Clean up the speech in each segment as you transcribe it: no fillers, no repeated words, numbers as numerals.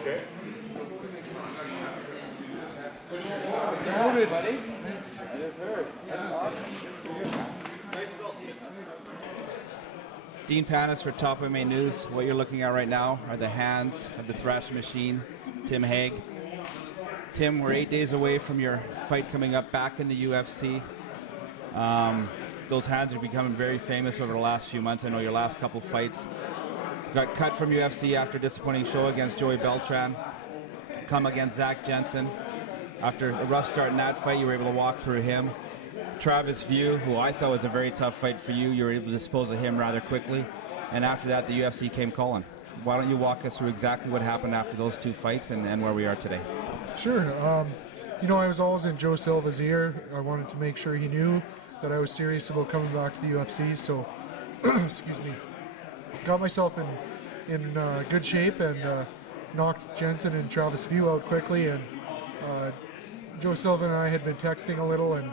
Okay. Promoted, buddy. Thanks. I just heard. That's awesome. Nice belt. Dean Panis for Top MMA News. What you're looking at right now are the hands of the thrashing machine, Tim Hague. Tim, we're 8 days away from your fight coming up back in the UFC. Those hands are becoming very famous over the last few months. I know your last couple fights got cut from UFC after a disappointing show against Joey Beltran. Come against Zach Jensen. After a rough start in that fight, you were able to walk through him. Travis View, who I thought was a very tough fight for you, you were able to dispose of him rather quickly. And after that, the UFC came calling. Why don't you walk us through exactly what happened after those two fights and where we are today? Sure. You know, I was always in Joe Silva's ear. I wanted to make sure he knew that I was serious about coming back to the UFC. So, excuse me, got myself in good shape and knocked Jensen and Travis View out quickly. And Joe Silva and I had been texting a little, and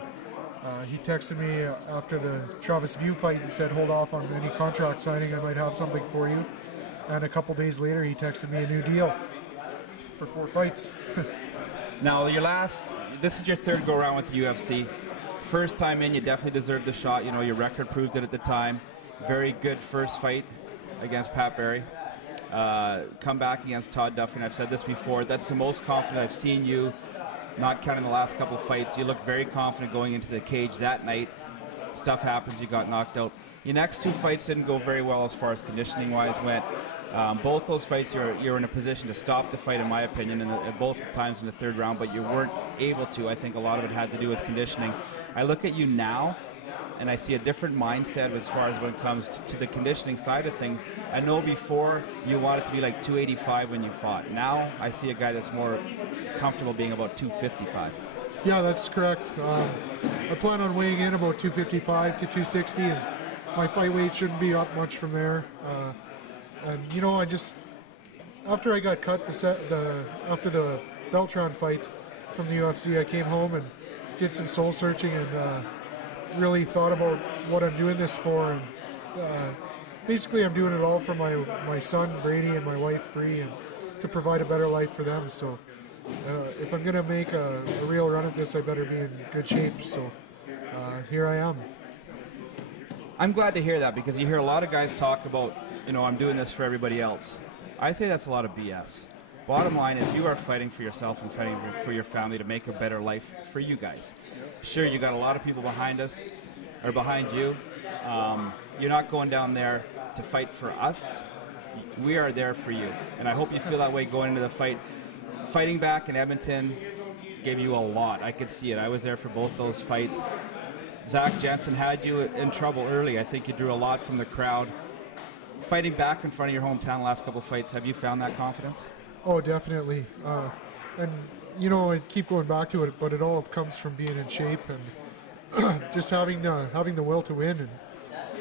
he texted me after the Travis View fight and said, hold off on any contract signing, I might have something for you. And a couple days later, he texted me a new deal for 4 fights. Now, this is your third go-around with the UFC. First time in, you definitely deserved the shot. You know, your record proved it at the time. Very good first fight against Pat Barry. Come back against Todd Duffy, and I've said this before, that's the most confident I've seen you, not counting the last couple of fights. You looked very confident going into the cage that night. Stuff happens, you got knocked out. Your next 2 fights didn't go very well as far as conditioning-wise went. Both those fights, you're in a position to stop the fight, in my opinion, and both times in the 3rd round, but you weren't able to. I think a lot of it had to do with conditioning. I look at you now, and I see a different mindset as far as when it comes to the conditioning side of things. I know before you wanted to be like 285 when you fought. Now I see a guy that's more comfortable being about 255. Yeah, that's correct. I plan on weighing in about 255 to 260, and my fight weight shouldn't be up much from there. And you know, after I got cut after the Beltran fight from the UFC, I came home and did some soul searching and really thought about what I'm doing this for. And basically, I'm doing it all for my son Brady and my wife Bree, and to provide a better life for them. So if I'm gonna make a real run at this, I better be in good shape. So here I am. I'm glad to hear that, because you hear a lot of guys talk about, you know, I'm doing this for everybody else. I think that's a lot of BS. Bottom line is you are fighting for yourself and fighting for your family to make a better life for you guys. Sure, you got a lot of people behind us, or behind you. You're not going down there to fight for us. We are there for you. And I hope you feel that way going into the fight. Fighting back in Edmonton gave you a lot. I could see it. I was there for both those fights. Zach Jensen had you in trouble early. I think you drew a lot from the crowd. Fighting back in front of your hometown the last couple of fights, have you found that confidence? Oh, definitely. And you know, I keep going back to it, but it all comes from being in shape and just having the will to win, and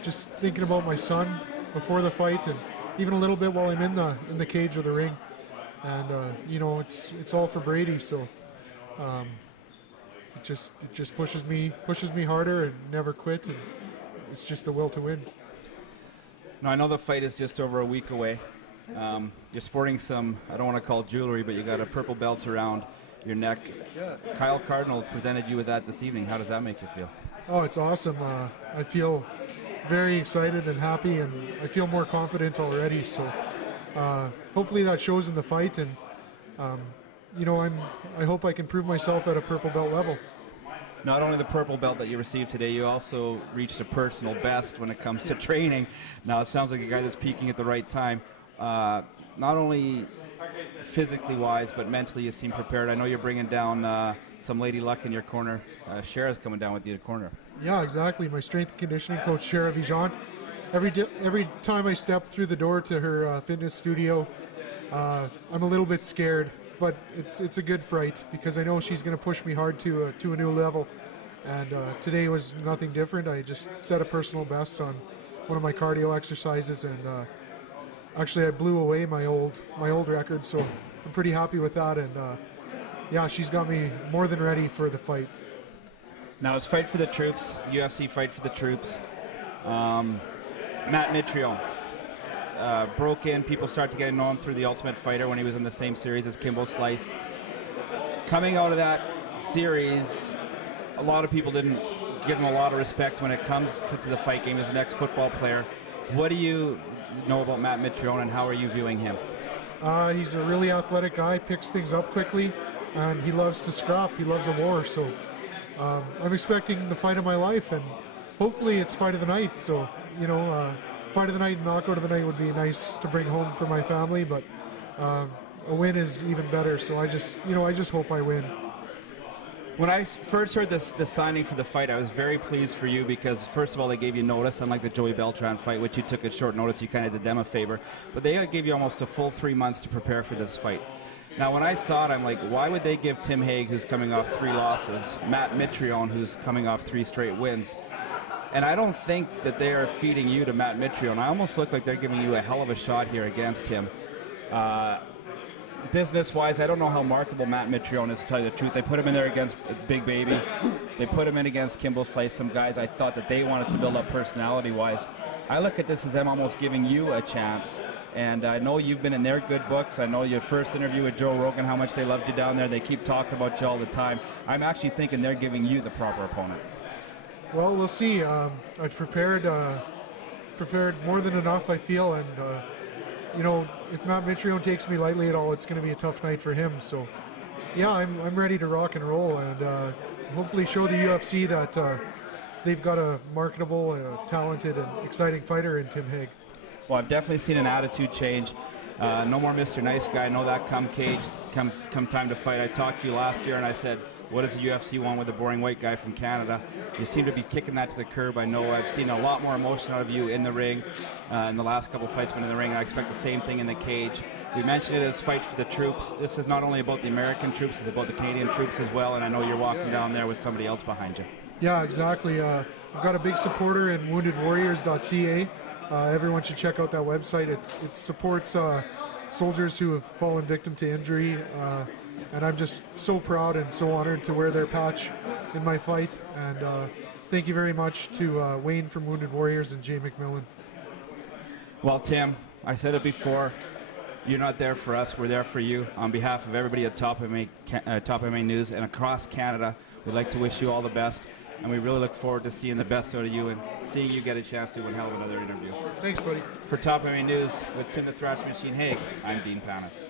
just thinking about my son before the fight, and even a little bit while I'm in the cage or the ring. And you know, it's all for Brady. So it just pushes me harder and never quit. And it's just the will to win. Now, I know the fight is just over a week away. You're sporting some, I don't want to call it jewelry, but you got a purple belt around your neck. Yeah. Kyle Cardinal presented you with that this evening. How does that make you feel? Oh, it's awesome. I feel very excited and happy, and I feel more confident already. So hopefully that shows in the fight, and you know, I hope I can prove myself at a purple belt level. Not only the purple belt that you received today, you also reached a personal best when it comes to training. Now, it sounds like a guy that's peaking at the right time. Not only physically wise, but mentally you seem prepared. I know you're bringing down some lady luck in your corner. Shara's coming down with you to corner. Yeah, exactly. My strength and conditioning coach, Shara Vijant. Every time I step through the door to her fitness studio, I'm a little bit scared. But it's a good fright, because I know she's going to push me hard to a new level, and today was nothing different. I just set a personal best on one of my cardio exercises, and actually I blew away my old record, so I'm pretty happy with that. And yeah, she's got me more than ready for the fight. Now it's Fight for the Troops, UFC Fight for the Troops. Matt Mitrione. broke in. People start to get to know him through The Ultimate Fighter when he was in the same series as Kimbo Slice. Coming out of that series, a lot of people didn't give him a lot of respect when it comes to the fight game as an ex-football player. What do you know about Matt Mitrione, and how are you viewing him? He's a really athletic guy, picks things up quickly, and he loves to scrap. He loves a war, so I'm expecting the fight of my life, and hopefully it's fight of the night. So, you know, fight of the night and knockout of the night would be nice to bring home for my family, but a win is even better. So I just hope I win. When I first heard the signing for the fight, I was very pleased for you because, first of all, they gave you notice, unlike the Joey Beltran fight, which you took at short notice. You kind of did them a favor. But they gave you almost a full 3 months to prepare for this fight. Now, when I saw it, I'm like, why would they give Tim Hague, who's coming off 3 losses, Matt Mitrione, who's coming off 3 straight wins? And I don't think that they are feeding you to Matt Mitrione. I almost look like they're giving you a hell of a shot here against him. Business-wise, I don't know how marketable Matt Mitrione is, to tell you the truth. They put him in there against Big Baby. They put him in against Kimbo Slice, some guys I thought that they wanted to build up personality-wise. I look at this as them almost giving you a chance. And I know you've been in their good books. I know your first interview with Joe Rogan, how much they loved you down there. They keep talking about you all the time. I'm actually thinking they're giving you the proper opponent. Well, we'll see. I've prepared more than enough, I feel, and you know, if Matt Mitrione takes me lightly at all, it's going to be a tough night for him. So, yeah, I'm ready to rock and roll, and hopefully show the UFC that they've got a marketable, talented, and exciting fighter in Tim Hague. Well, I've definitely seen an attitude change. No more Mr. Nice Guy. I know that come time to fight. I talked to you last year, and I said, what does the UFC want with a boring white guy from Canada? You seem to be kicking that to the curb. I know I've seen a lot more emotion out of you in the ring. In the last couple of fights been in the ring, and I expect the same thing in the cage. We mentioned it as Fight for the Troops. This is not only about the American troops, it's about the Canadian troops as well, and I know you're walking down there with somebody else behind you. Yeah, exactly. I've got a big supporter in woundedwarriors.ca. Everyone should check out that website. It supports soldiers who have fallen victim to injury, and I'm just so proud and so honored to wear their patch in my fight. And thank you very much to Wayne from Wounded Warriors and Jay McMillan. Well, Tim, I said it before. You're not there for us. We're there for you. On behalf of everybody at Top MMA News and across Canada, we'd like to wish you all the best. And we really look forward to seeing the best out of you and seeing you get a chance to do one hell of another interview. Thanks, buddy. For Top MMA News with Tim the Thrash Machine Hague, I'm Dean Panis.